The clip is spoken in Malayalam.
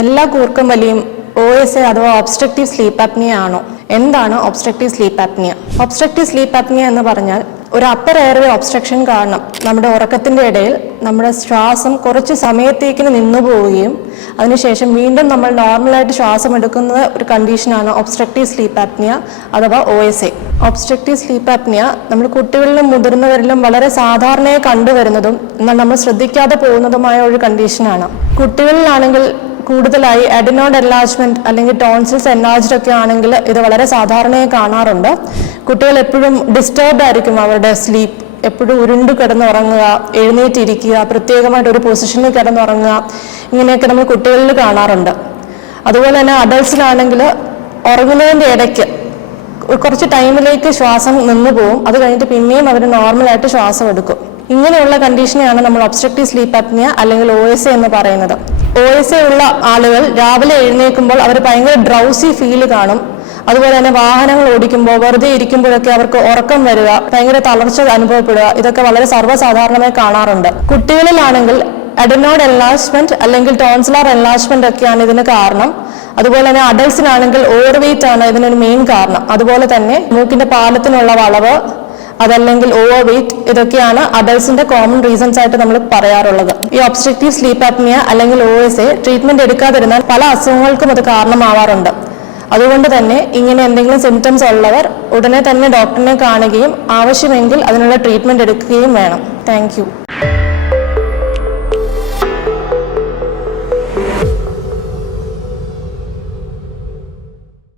എല്ലാ കൂർക്കം വലിയും OSA അഥവാ ഒബ്സ്ട്രക്റ്റീവ് സ്ലീപ്പ് ആപ്നിയ ആണോ? എന്താണ് obstructive sleep apnoea? Obstructive sleep apnoea എന്ന് പറഞ്ഞാൽ ഒരു അപ്പർ എയർവേ ഒബ്സ്ട്രക്ഷൻ കാരണം നമ്മുടെ ഉറക്കത്തിന്റെ ഇടയിൽ നമ്മുടെ ശ്വാസം കുറച്ച് സമയത്തേക്ക് നിന്നു പോവുകയും അതിനുശേഷം വീണ്ടും നമ്മൾ നോർമലായിട്ട് ശ്വാസം എടുക്കുന്ന ഒരു കണ്ടീഷനാണ് ഒബ്സ്ട്രക്റ്റീവ് സ്ലീപ്പ് ആപ്നിയ അഥവാ OSA. ഒബ്സ്ട്രക്റ്റീവ് സ്ലീപ്പ് ആപ്നിയ നമ്മൾ കുട്ടികളിലും മുതിർന്നവരിലും വളരെ സാധാരണയായി കണ്ടുവരുന്നതും എന്നാൽ നമ്മൾ ശ്രദ്ധിക്കാതെ പോകുന്നതുമായ ഒരു കണ്ടീഷനാണ്. കുട്ടികളിലാണെങ്കിൽ കൂടുതലായി അഡിനോയിഡ് എൻലാർജ്മെന്റ് അല്ലെങ്കിൽ ടോൺസിൽസ് എൻലാർജ്ഡ് ഒക്കെ ആണെങ്കിൽ ഇത് വളരെ സാധാരണയായി കാണാറുണ്ട്. കുട്ടികൾ എപ്പോഴും ഡിസ്റ്റർബ്ഡ് ആയിരിക്കും, അവരുടെ സ്ലീപ്പ് എപ്പോഴും ഉരുണ്ടു കിടന്നുറങ്ങുക, എഴുന്നേറ്റിരിക്കുക, പ്രത്യേകമായിട്ട് ഒരു പൊസിഷനിൽ കിടന്നുറങ്ങുക, ഇങ്ങനെയൊക്കെ നമ്മൾ കുട്ടികളിൽ കാണാറുണ്ട്. അതുപോലെ തന്നെ അഡൾട്ട്സിലാണെങ്കിൽ ഉറങ്ങുന്നതിൻ്റെ ഇടയ്ക്ക് കുറച്ച് ടൈമിലേക്ക് ശ്വാസം നിന്നു പോകും, അത് കഴിഞ്ഞിട്ട് പിന്നെയും അവർ നോർമലായിട്ട് ശ്വാസം എടുക്കും. ഇങ്ങനെയുള്ള കണ്ടീഷനെയാണ് നമ്മൾ ഒബ്സ്ട്രക്റ്റീവ് സ്ലീപ്പ് ആപ്നിയ അല്ലെങ്കിൽ OSA എന്ന് പറയുന്നത്. OSA ഉള്ള ആളുകൾ രാവിലെ എഴുന്നേൽക്കുമ്പോൾ അവർ ഭയങ്കര ഡ്രൗസി ഫീൽ കാണും. അതുപോലെ തന്നെ വാഹനങ്ങൾ ഓടിക്കുമ്പോൾ വെറുതെ ഇരിക്കുമ്പോഴൊക്കെ അവർക്ക് ഉറക്കം വരിക, ഭയങ്കര തളർച്ച അനുഭവപ്പെടുക, ഇതൊക്കെ വളരെ സർവ്വസാധാരണമായി കാണാറുണ്ട്. കുട്ടികളിലാണെങ്കിൽ അഡിനോയിഡ് എൻലാർജ്മെന്റ് അല്ലെങ്കിൽ ടോൺസിലർ എൻലാർജ്മെന്റ് ഒക്കെയാണ് ഇതിന് കാരണം. അതുപോലെ തന്നെ അഡൾട്ട്സിനാണെങ്കിൽ ഓവർ വെയിറ്റ് ആണ് ഇതിനൊരു മെയിൻ കാരണം. അതുപോലെ തന്നെ മൂക്കിന്റെ പാലത്തിനുള്ള വളവ്, അതല്ലെങ്കിൽ ഓവർ വെയിറ്റ്, ഇതൊക്കെയാണ് അഡൾട്ട്സിന്റെ കോമൺ റീസൺസ് ആയിട്ട് നമ്മൾ പറയാറുള്ളത്. ഈ ഒബ്സ്ട്രക്റ്റീവ് സ്ലീപ്പ് ആപ്നിയ അല്ലെങ്കിൽ OSA ട്രീറ്റ്മെന്റ് എടുക്കാതിരുന്നാൽ പല അസുഖങ്ങൾക്കും അത് കാരണമാവാറുണ്ട്. അതുകൊണ്ട് തന്നെ ഇങ്ങനെ എന്തെങ്കിലും സിംറ്റംസ് ഉള്ളവർ ഉടനെ തന്നെ ഡോക്ടറിനെ കാണുകയും ആവശ്യമെങ്കിൽ അതിനുള്ള ട്രീറ്റ്മെന്റ് എടുക്കുകയും വേണം. താങ്ക്